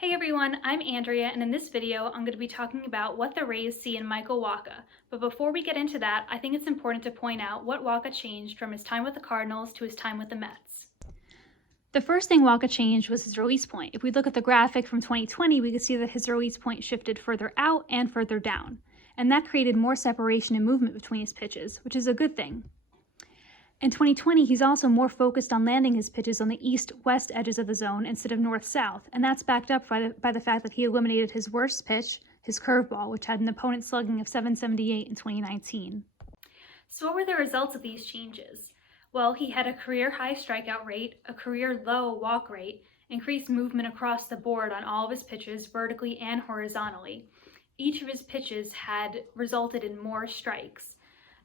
Hey everyone, I'm Andrea, and in this video I'm going to be talking about what the Rays see in Michael Wacha. But before we get into that, I think it's important to point out what Wacha changed from his time with the Cardinals to his time with the Mets. The first thing Wacha changed was his release point. If we look at the graphic from 2020, we can see that his release point shifted further out and further down. And that created more separation and movement between his pitches, which is a good thing. In 2020, he's also more focused on landing his pitches on the east-west edges of the zone instead of north-south, and that's backed up by the fact that he eliminated his worst pitch, his curveball, which had an opponent slugging of .778 in 2019. So what were the results of these changes? Well, he had a career-high strikeout rate, a career-low walk rate, increased movement across the board on all of his pitches, vertically and horizontally. Each of his pitches had resulted in more strikes.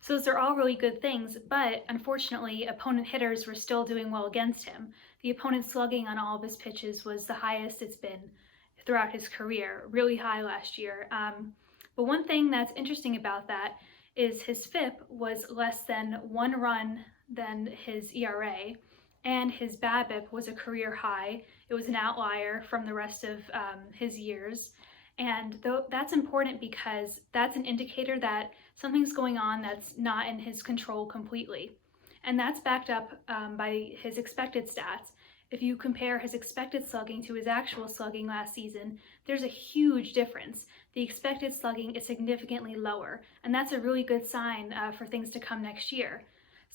So those are all really good things, but unfortunately, opponent hitters were still doing well against him. The opponent slugging on all of his pitches was the highest it's been throughout his career, really high last year. But one thing that's interesting about that is his FIP was less than 1 run than his ERA, and his BABIP was a career high. It was an outlier from the rest of his years. And that's important because that's an indicator that something's going on that's not in his control completely. And that's backed up by his expected stats. If you compare his expected slugging to his actual slugging last season, there's a huge difference. The expected slugging is significantly lower, and that's a really good sign for things to come next year.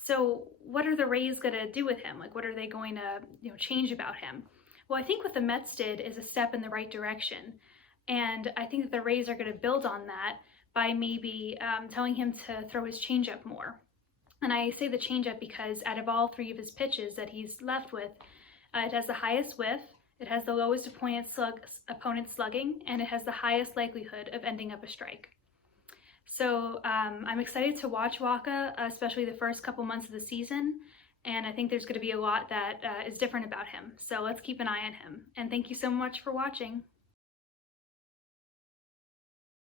So what are the Rays going to do with him? Like, what are they going to change about him? Well, I think what the Mets did is a step in the right direction. And I think that the Rays are going to build on that by maybe telling him to throw his changeup more. And I say the changeup because out of all 3 of his pitches that he's left with, it has the highest whiff, it has the lowest opponent slugging, and it has the highest likelihood of ending up a strike. So I'm excited to watch Wacha, especially the first couple months of the season. And I think there's going to be a lot that is different about him. So let's keep an eye on him. And thank you so much for watching.